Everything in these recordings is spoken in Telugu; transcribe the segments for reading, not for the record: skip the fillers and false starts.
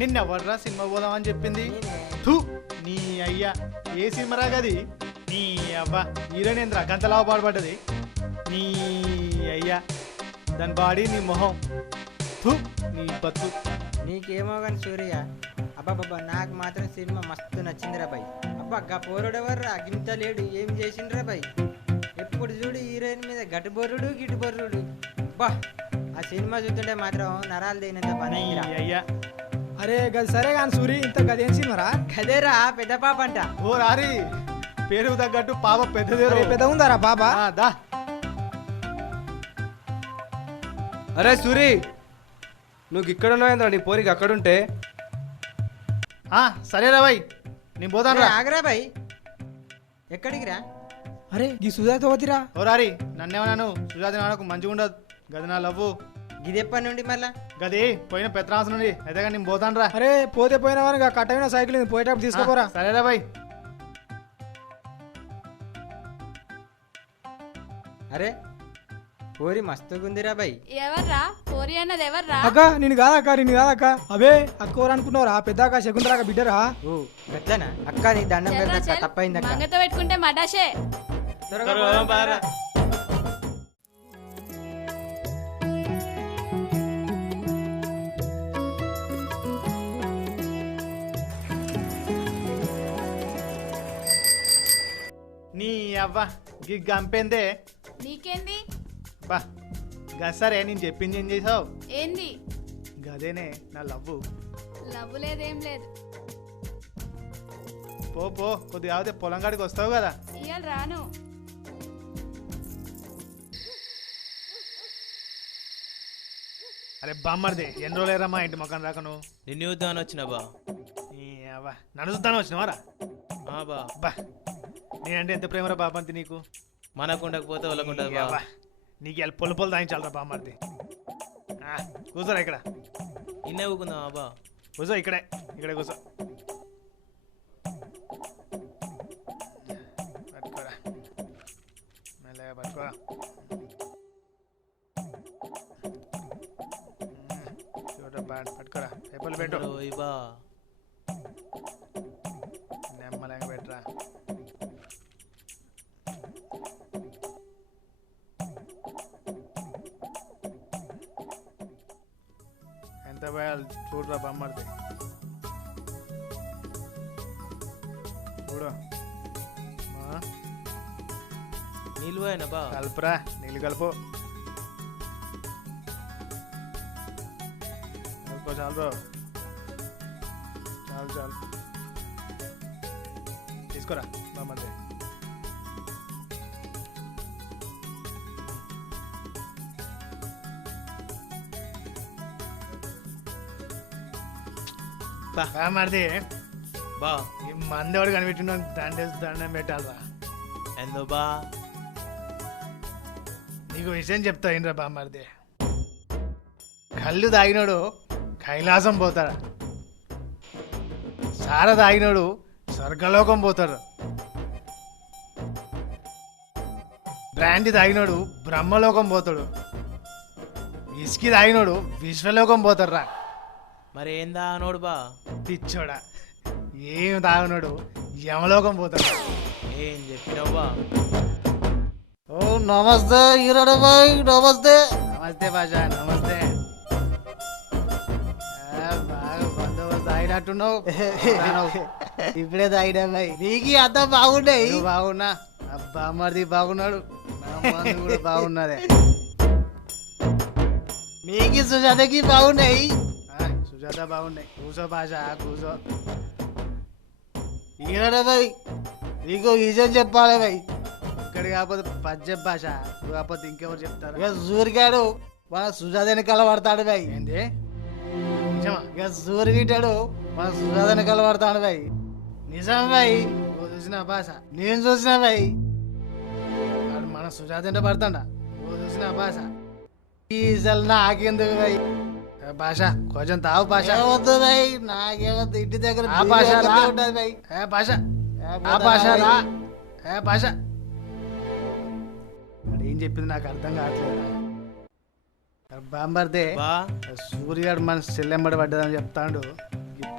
నిన్నెవర్రా సినిమా పోదామని చెప్పింది? థూ నీ అయ్యా, ఏ సినిమా రాగది? నీ అవ్వ హీరోయిన్ ఏంద్రా గంతలావ పాడుపడ్డది? నీ అయ్యా, దాని బాడీ నీ మొహం, థూ నీ బతు. నీకేమో కానీ సూర్య, అబ్బాబ్బా నాకు మాత్రం సినిమా మస్తు నచ్చిందిరా బాయ్. అబ్బా గా పోరుడెవర్రా, గింత లేడు ఏం చేసిండ్రా బాయ్. ఎప్పుడు చూడు హీరోయిన్ మీద గటు బొర్రుడు గిటు బొర్రుడు. బా ఆ సినిమా చూస్తుంటే మాత్రం నరాలు తగినంత పని అయ్యా. అరే గది సరే కానీ సూరి, ఇంత గదేం సినిమారా? గదేరా పెద్ద పాప అంట. ఓ రారి, పేరు తగ్గట్టు పాప పెద్దదే. పెద్ద ఉందారా బాబా? దా. అరే సూరి, నువ్వు ఇక్కడ ఉన్నావేంద్రా, నీ పోరికి అక్కడుంటే. సరేరా బాయ్, నేను పోతాను రా. ఆగరా బాయ్, ఎక్కడికి రా? అరే ఈ సుజాత వదిరా. ఓ రారి, నన్నేమన్నాను సుజాత నాన్నకు మంచిగా ఉండదు గది, నా లవ్వు గిదెప్పటి నుండి మళ్ళా? గది పోయిన పెత్తనాసం నుండి అయితే కానీ నేను పోతాను రా. అరే పోతే పోయిన వారు కట్టమైన సైకిల్ పోయేటప్పుడు తీసుకోపోరా. సరేరా బాయ్. అరే పోరి మస్తుగుందిరా బాయ్. ఎవర్రా పోరి అన్నది? ఎవర్రా? అక్క నేను కాదక్క, నేను కాదక్క. అవే అక్కవరు అనుకున్నావురా, పెద్దాక శకుంతరాక బిడ్డరా. ఓ గట్లనా అక్క, నీ దండం పెడతా, తప్పైంది అక్క. మంగతో పెట్టుకుంటే మడాషే. నీ అవ్వ గీ గంపేందే నీకేంది? బా గసరే, నేను చెప్పింది ఏం చేసావు? ఏంది? గదేనే నా లవ్వు. లవ్వు లేదేం లేదు. పో పో, కొద్దిగా ఆగితే పొలం కాడికి వస్తావు కదా. ఇయ్యాల రాను. అరే బామ్మర్ది, ఎన్ని రోజులేరమ్మా ఇంటి మొక్కను రాకను? నిన్ను చూద్దామని వచ్చిన బా. నీ అవ్వ నన్ను చూద్దాను వచ్చినవారా? బా బా నేనంటే ఎంత ప్రేమరా బాబంతి నీకు. మనకు ఉండకపోతే వాళ్ళకు ఉండదు నీ బా. అవ్వ, నీకు ఇలా పొలు పొలు తాగించాలరా బామ్మర్ది. కూర్చోరా ఇక్కడ. ఇన్నే ఊకుందామా బా? కూర్చో ఇక్కడే, ఇక్కడే కూర్చో. పట్టుకోరా, మెల్లగా పట్టుకోరా. పట్టుకోరా, పేపర్లు పెట్టు. బా నెమ్మలంగా పెట్టరా. ఎంత పోయాలి చూడరా బొమ్మడితే, చూడు. నీళ్ళు పోయినా బా. కలుపురా, నీళ్ళు కలుపు. కలుపు చాలు బ్రో, చాలు చాలు. తీసుకోరా బొమ్మడితే. బామ్మడితే బా ఈ మందేవాడు కనిపెట్టిన దండం పెట్టాలరా. ఎందు బా? నీకు విషయం చెప్తా ఏంట్రా బామ్మర్ది. కళ్ళు తాగినోడు కైలాసం పోతాడు, సార తాగినోడు స్వర్గలోకం పోతాడు, బ్రాండి తాగినోడు బ్రహ్మలోకం పోతాడు, ఇసుకి తాగినోడు విశ్వలోకం పోతాడు రా. మరి ఏం తాగనోడు బా? పిచ్చోడా, ఏం తాగినోడు యమలోకం పోతాడు. ఏం చెప్పినావు బా? ఓ నమస్తే హీరోడు బాయ్, నమస్తే. నమస్తే బాషా, నమస్తే. బాగా బందోబస్తు అయినట్టున్నావు. ఇప్పుడే తాగినా బాయ్, నీకు అంతా బాగున్నాయి. బాగున్నా, అబ్బా మరిది బాగున్నాడు, నా మందు కూడా బాగున్నదే. మీకు సుజాతకి బాగున్నాయి. సుజాత బాగున్నాయి. కూసో బాషా, కూసో. ఈయనడే బాయ్, నీకు విషయం చెప్పాలి బాయ్. ఇక్కడ కాకపోతే పద్యం భాష, నువ్వు కాకపోతే ఇంకెవరు చెప్తారు? ఇక సూరిగాడు మన సుజాత వెనకాల పడతాడు బాయ్. ఏంది నిజమా? ఇక సూరి వింటాడు మన సుజాత వెనకాల పడతాడు బాయ్. నిజం బాయ్, నువ్వు చూసిన భాష, నేను చూసిన బాయ్. వాడు మన సుజాత అంటే పడతాడా? నువ్వు చూసిన భాష. అసలు నాకెందుకు బాయ్ భాష కొంచెం తావు భాష. ఏమొద్దు బాయ్, నాకేమొద్దు. ఇంటి దగ్గర ఆ భాష రా. ఉంటుంది బాయ్. ఏ భాష, ఆ భాష రా. ఏ భాష ఏం చెప్పింది నాకు అర్థం కావట్లేదు. బాంబర్దే బా సూర్యగాడు మన చెల్లెంబడి పడ్డదని చెప్తాడు.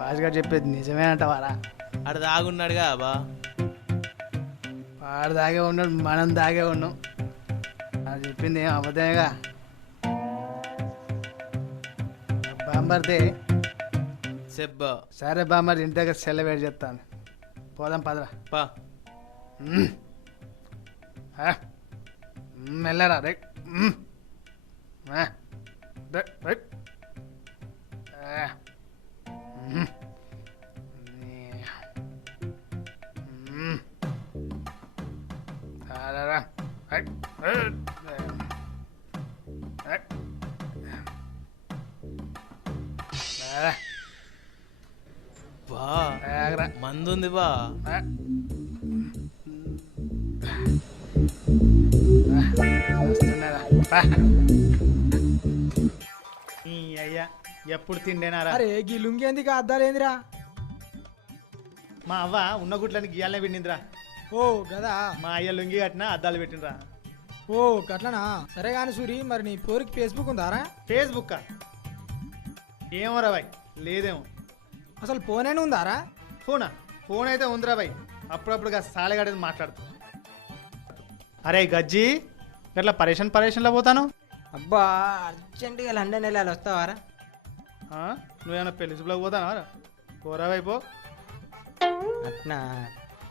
పాస్ గారు చెప్పేది నిజమే అంటవారా? ఆడ దాగున్నాడుగా బా. వాడు దాగే ఉన్నాడు, మనం దాగే ఉన్నాం. అది చెప్పింది ఏం అబద్ధమేగా. బాంబర్దే. సెబ్బ సరే బాంబర్ ఇంటి దగ్గర సెలవేట్ చెప్తాను. పోదాం పదరా. పా. మెల్లరా రైట్. రైట్. బా మందుంది బా. అయ్యా ఎప్పుడు తిండేనారా? అరే గీ లుంగి ఎందుకు అద్దాలేందిరా? మా అవ్వ ఉన్న గుట్లని గీయాలనే పెట్టిందిరా. ఓ గదా. మా అయ్య లుంగి కట్టినా అద్దాలు పెట్టినరా. ఓ గట్లనా? సరే కానీ సూరి, మరి నీ పోరికి ఫేస్బుక్ ఉందారా? ఫేస్బుక్ ఏమో రా బాయ్, లేదేమో. అసలు ఫోన్ ఉందారా? ఫోన్ అయితే ఉందిరా బాయ్. అప్పుడప్పుడు సాలగాడేది మాట్లాడుతూ. అరే గజ్జి, ఇట్లా పరేషన్లో పోతాను. అబ్బా అర్జెంటుగా లండన్ వెళ్ళాలి, వస్తావారా? నువ్వేమన్నా పెళ్లి శుభ్లకు పోతానా? పోరా వైపో. అట్నా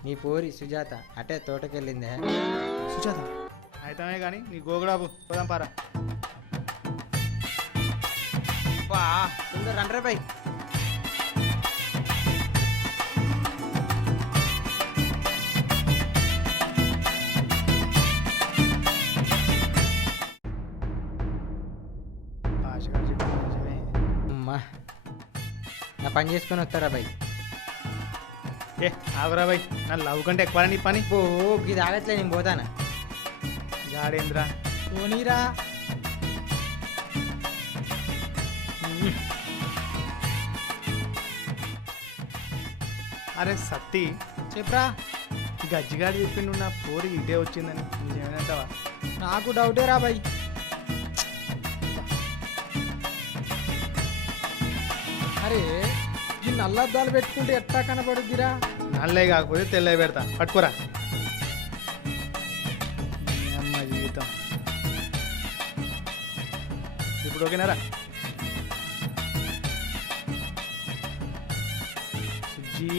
నీ పోరి సుజాత అటే తోటకెళ్ళిందే. సుజాత అయితమే కానీ నీ గోగుడాబు పోదాం పారా. వా తొందర రండ్రే బై. అమ్మా నా పని చేసుకొని వస్తారా బై? ఏ ఆగురా బాయ్, నా లవ్ కంటే ఎక్కువ నీ పని. ఓ ఇది ఆగట్లే, నేను పోతానా. గాడేంద్రా పోనీరా. అరే సత్తి, చెప్పరా. గజ్జిగాడు చెప్పిండు నా పోరి ఇదే వచ్చిందని. నిజమేనంటావా? నాకు డౌటే రా బై. అరే ఈ నల్లద్దాలు పెట్టుకుంటే ఎట్టా కనపడుద్దిరా? నల్లే కాకపోతే తెల్లే పెడతా, పట్టుకోరా. అమ్మ జీవితం ఇప్పుడు ఓకేనారా? సుజ్జి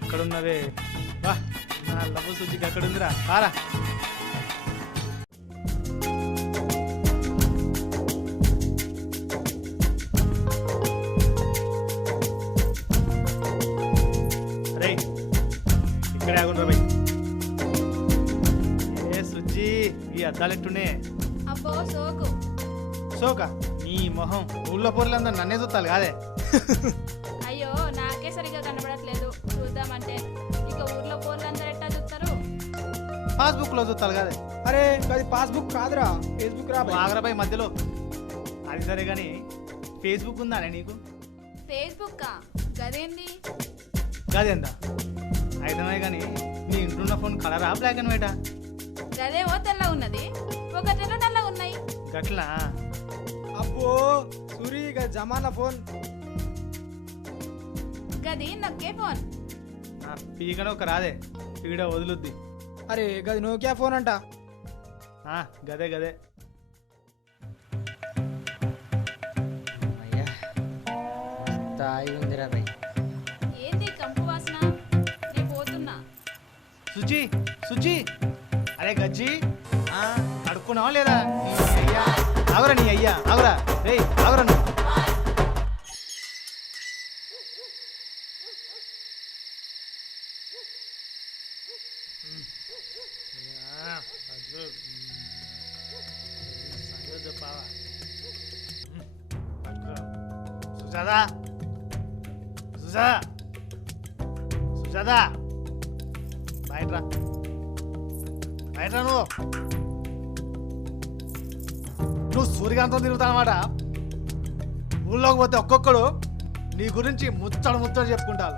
ఎక్కడున్నవే? వా నా లవ్ సుజ్జికి ఎక్కడుందిరా? కారా. ఇక్కడే ఆగుండ్రా బాయ్. ఏ సుజ్జి, ఈ అద్దాలు ఎట్టునే? అబ్బో సోకు. సోక నీ మొహం. ఊళ్ళో పొరలందరూ నన్నే చూస్తాను కాదే. అయ్యో నాకే సరిగా కనబడట్లేదు. చూద్దామంటే ఇక ఊర్లో పోర్లందరూ ఎట్టా చూస్తారు? పాస్బుక్ లో చూస్తాను కాదే. అరే అది పాస్బుక్ కాదురా, ఫేస్బుక్ రా బై. ఆగరా బాయ్ మధ్యలో. అది సరే కానీ ఫేస్బుక్ ఉందానే నీకు? ఫేస్బుక్ గదేంది? గదేందా? అయితే కానీ నీ ఇంట్లో ఫోన్ కలరా బ్లాక్ అండ్ వైటా? గదేమో తెల్ల ఉన్నది, ఒకటేమో నల్ల ఉన్నాయి. గట్లా? అబ్బో సూరి, జమానా ఫోన్. గది నొక్కే ఫోన్. నా పీకన ఒక రాదే, పీడ వదులుద్ది. అరే గది నోకియా ఫోన్ అంట. గదే గదే. అయ్యా తాయి ఉందిరా బై. ఏంది కంపు వాసన? నేను పోతున్నా. సుజి అరే గజ్జి, కడుక్కున్నావా లేదా? నీ అయ్యా ఆగురా, నీ అయ్యా ఆగురా. రే ఆగురా నువ్వు. సుజాదా, సుజాదా బయటరా, బయటరా. నువ్వు సూర్యకాంతం తిరుగుతానమాట. ఊళ్ళోకి పోతే ఒక్కొక్కడు నీ గురించి ముచ్చడు చెప్పుకుంటారు.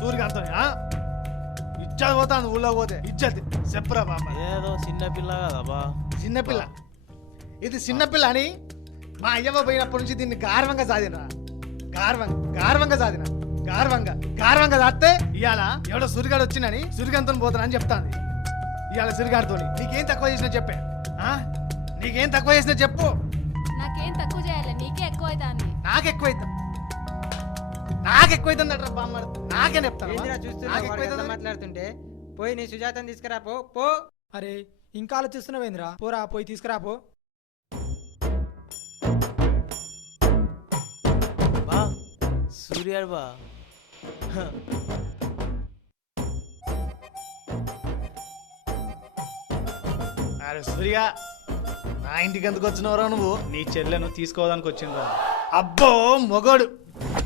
సూర్యకాంతం ఇచ్చది పోతాను. ఊళ్ళోకి పోతే ఇచ్చది చెప్పరా బాబా. ఏదో చిన్నపిల్ల కదా బా. చిన్నపిల్ల? ఇది చిన్నపిల్ల అని మా అయ్యవ పోయినప్పటి నుంచి దీన్ని గార్వంగా సాదిన. గార్వంగా సాదిన. గార్వంగా దాస్తే ఇవాళ ఎవడో సురిగాడు వచ్చినని సురిగంతో పోతానని చెప్తాంది. ఇవాళ సురిగాడితో నీకేం తక్కువ చేసినా చెప్పే, నీకేం తక్కువ చేసినా చెప్పు. నాకేం తక్కువ చేయాలి, నీకే ఎక్కువ అవుతాంది. నాకెక్కువైతుందట బామ్మ, నాకే చెప్తాను. ఏందిరా చూస్తున్నావు వాడు ఎట్లా మాట్లాడుతుంటే? పోయి నీ సుజాతని తీసుకురా పో పో. అరే ఇంకా ఆలోచిస్తున్నావేంద్రా, పోరా పోయి తీసుకురా పో. బా సూర్యాడు బా. అరే సూర్య, నా ఇంటికి ఎందుకు వచ్చినవరా నువ్వు? నీ చెల్లెను తీసుకోవడానికి వచ్చిందా? అబ్బో మొగోడు,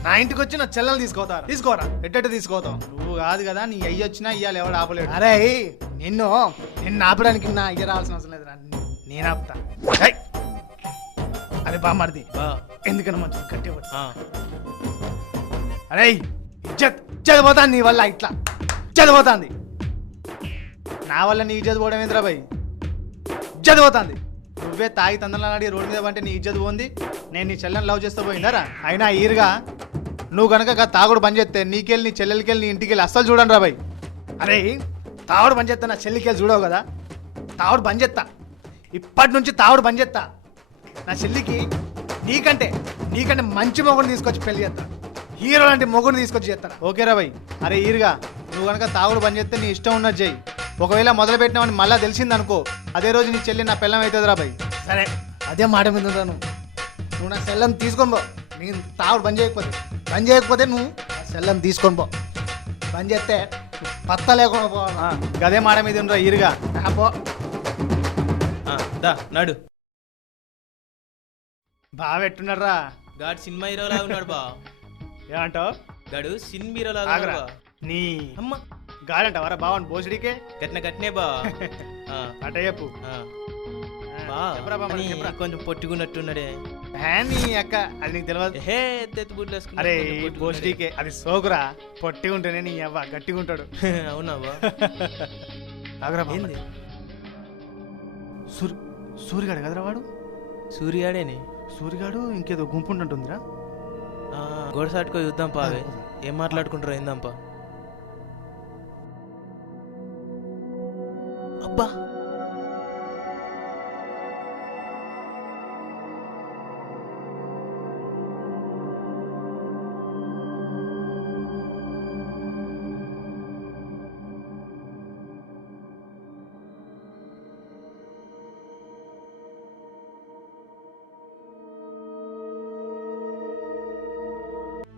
నా ఇంటికి వచ్చి నా చెల్లెలు తీసుకోరా. ఎట్టెట్టు తీసుకోతావు? నువ్వు కాదు కదా, నీ అయ్యి వచ్చినా ఇయ్యాలి, ఎవడు ఆపలేడు. అరే నిన్ను ఆపడానికి నా అయ్య రావాల్సిన అవసరం లేదు, నేను ఆపుతా. ఏయ్! అరే బామ్మర్ది, బా ఎందుకన్నా మంచిది కట్టే ఆ. అరే ఇజ్జత్ చదిపోతాను నీ వల్ల, ఇట్లా చదిపోతాంది నా వల్ల. నీ ఇజ్జత్ పోవడం ఏంద్రా భయ్? చదిపోతాంది. నువ్వే తాగి తందనాడి రోడ్డు మీద అంటే నీ ఇజ్జత్ పోంది. నేను నీ చెల్లెని లవ్ చేస్తూ పోయిందారా? అయినా ఈరుగా నువ్వు కనుక తాగుడు బంద్ చేస్తే నీకెళ్ళి నీ చెల్లెలకెళ్ళి నీ ఇంటికి వెళ్ళి అస్సలు చూడండి రా భయ్. అరే తాగుడు బంద్ చేస్తా, నా చెల్లికి వెళ్ళి చూడవు కదా. తాగుడు బంద్ చేస్తా, ఇప్పటి నుంచి తాగుడు బంద్ చేస్తా. నా చెల్లికి నీకంటే మంచి మొగుడిని తీసుకొచ్చి పెళ్లి చేస్తా. హీరో లాంటి మొగుడిని తీసుకొచ్చి చేస్తాను. ఓకేరా భయ్? అరే ఈరుగా నువ్వు కనుక తాగుడు బంద్ చేస్తే నీ ఇష్టం ఉన్నది చెయ్యి. ఒకవేళ మొదలు పెట్టినామని మళ్ళీ తెలిసిందనుకో, అదే రోజు నీ చెల్లి నా పిల్లం అవుతుందిరా భయ్. సరే అదే మాట మీద ఉంటాను. నువ్వు నా సెల్లం తీసుకొని పో. నేను తాగుడు బంద్ చేయకపోతే నువ్వు నా సెల్లం తీసుకొని పో. బంద్ చేస్తే పత్త లేకుండా పో. అదే మాట మీద ఉండరా ఈరుగా. పో దా నడు. బాగా పెట్టున్నారా? గాడు సినిమా హీరో లాగా ఉన్నాడు బా. ఏమంటావు? గాడు సినిమా హీరో లాగా ఉన్నాడు బా. నీ అమ్మ గాడంట వరా బావన్ భోజడికే గట్నే బా. అట చెప్పు. బా చెప్పరా బామ్మ, అని చెప్పరా. కొంచెం పొట్టుకున్నట్టున్నాడే. నీ అక్క అది నీకు తెలియదు. హే ఎత్తు బుడ్లు అరే భోజడికే అది సోకురా. పొట్టి ఉంటేనే నీ అవ్వ గట్టిగా ఉంటాడు. అవునా బా. ఏంది సూర్యగాడు కదరా వాడు? సూర్యాడేని. సూర్యగాడు ఇంకేదో గుంపు ఉంటుందిరా. గోడ సాటుకో చూద్దాం పా. అవే ఏం మాట్లాడుకుంటారో ఏందాంపా. అబ్బా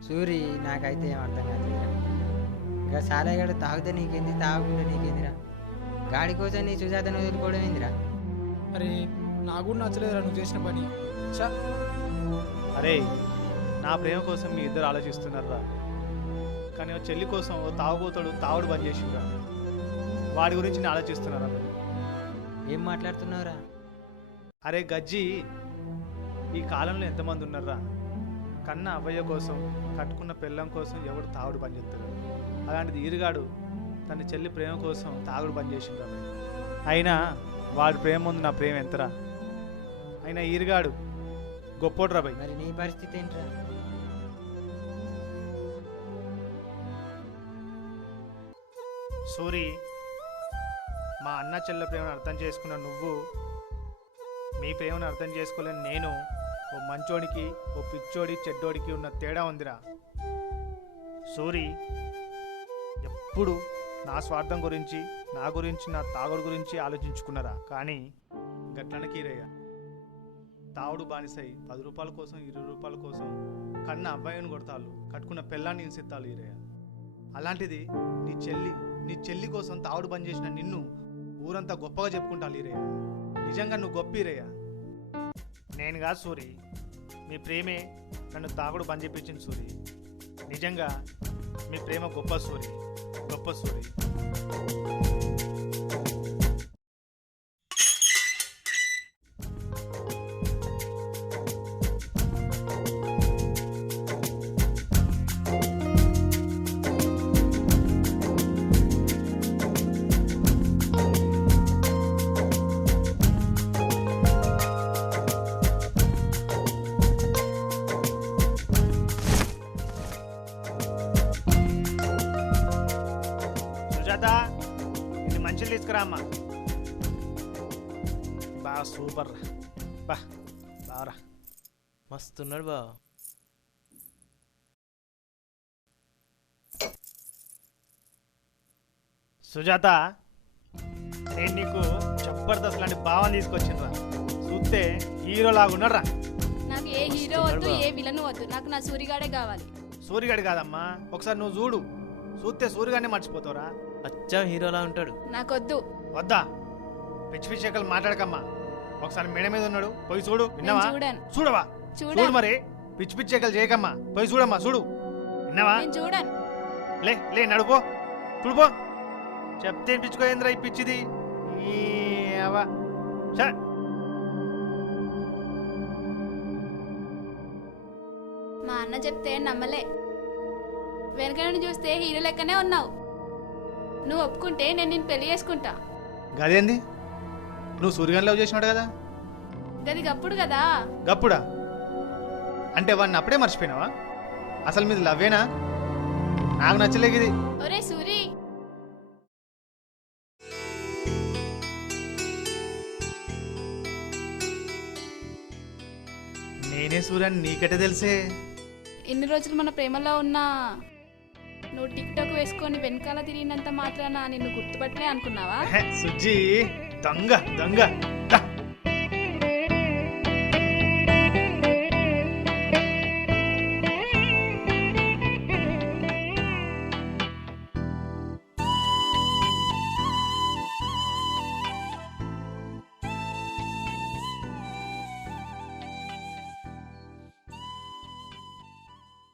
సూరి నాకైతే ఏం అర్థం కాదురా. ఇక సాలయ్యగాడు తాగితే నీకేంది, తాగకుండా నీకేందిరా? గాడి కోసం నీ సుజాతను వదులుకోవడం ఏందిరా? అరే నాకు కూడా నచ్చలేదురా నువ్వు చేసిన పని. చా అరే నా ప్రేమ కోసం మీ ఇద్దరు ఆలోచిస్తున్నారా? కానీ ఓ చెల్లి కోసం ఓ తాగుబోతాడు తాగుడు బంద్ చేసిండ్రా. వాడి గురించి నేను ఆలోచిస్తున్నారా? ఏం మాట్లాడుతున్నావురా? అరే గజ్జి, ఈ కాలంలో ఎంతమంది ఉన్నారా? కన్న అవ్వయ్య కోసం, కట్టుకున్న పెళ్ళం కోసం ఎవడు తాగుడు బంద్ చేస్తాడు. అలాంటిది ఈరుగాడు తన చెల్లి ప్రేమ కోసం తాగుడు బంద్ చేసిండ్రా. అయినా వాడి ప్రేమ ముందు నా ప్రేమ ఎంతరా? అయినా ఈరుగాడు గొప్పోడ్రా భయ్. మరి నీ పరిస్థితి ఏంట్రా? సూరి, మా అన్న చెల్లె ప్రేమను అర్థం చేసుకున్న నువ్వు, మీ ప్రేమను అర్థం చేసుకోలేని నేను, ఓ మంచోడికి ఓ పిచ్చోడి చెడ్డోడికి ఉన్న తేడా ఉందిరా. సూరి ఎప్పుడు నా స్వార్థం గురించి, నా గురించి, నా తాగుడు గురించి ఆలోచించుకున్నారా? కానీ గట్లనే కీరయ్య తాగుడు బానిసై 10 రూపాయల కోసం, 20 రూపాయల కోసం కన్న అబ్బాయిని కొడతాళ్ళు, కట్టుకున్న పెళ్ళాన్ని హింసిస్తాళ్ళు ఈరయ్య. అలాంటిది నీ చెల్లి కోసం తాగుడు బంద్ చేసిన నిన్ను ఊరంతా గొప్పగా చెప్పుకుంటారు ఈరయ్య. నిజంగా నువ్వు గొప్ప ఈరయ్య. నేను కాదు సూరి, మీ ప్రేమే నన్ను తాగుడు బంద్ చేయించింది సూరి. నిజంగా మీ ప్రేమ గొప్ప సూరి, గొప్ప సూరి. ఇక్కడ అమ్మ బా సూపర్ బా బారా మస్తున్నాడు బా. సుజాత నేను నీకు జబర్దస్త్ లాంటి భావం తీసుకొచ్చిండ్రా చూస్తే హీరో లాగున్నారా నాకు ఏ హీరో వద్దు ఏ విలన్ వద్దు నాకు నా సూరిగాడే కావాలి. సూర్యగాడి కాదమ్మా ఒకసారి నువ్వు చూడు చూస్తే సూర్యగాడిని మర్చిపోతావురా అచ్చం హీరోలా ఉంటాడు. నాకొద్దు. వద్దా పిచ్చి పిచ్చి ఎక్కలు మాట్లాడకమ్మా ఒకసారి మేడ మీద ఉన్నాడు పోయి చూడు విన్నావా నేను చూడను. చూడవా చూడను. చూడు మరి పిచ్చి పిచ్చి ఎక్కలు చేయకమ్మా పోయి చూడమ్మా చూడు విన్నావా నేను చూడను. లే లే నడుపో చూడుపో చెప్తే పిచ్చుకోయిందిరా ఈ పిచ్చిది ఈ అవ్వ. ఛ! మా అన్న చెప్తే నమ్మలే. వెనక నుండి చూస్తే హీరో లెక్కనే ఉన్నావు. నువ్వు ఒప్పుకుంటే నేను నిన్ను పెళ్లి చేసుకుంటా. గదేంది నువ్వు సూర్యగాని లవ్ చేసినాడు కదా గది గప్పుడు కదా. గప్పుడా అంటే వాడిని అప్పుడే మర్చిపోయినావా అసలు మీది లవ్వేనా నాకు నచ్చలేదు ఇది ఒరే సూరి నేనే సూర్యాన్ని నీకటే తెలిసే ఇన్ని రోజులు మన ప్రేమలో ఉన్నా నువ్వు టిక్ టాక్ వేసుకొని వెనకాల తిరిగినంత మాత్రాన నిన్ను గుర్తుపట్టలే అనుకున్నావా? సుజ్జి దొంగ దొంగ దా.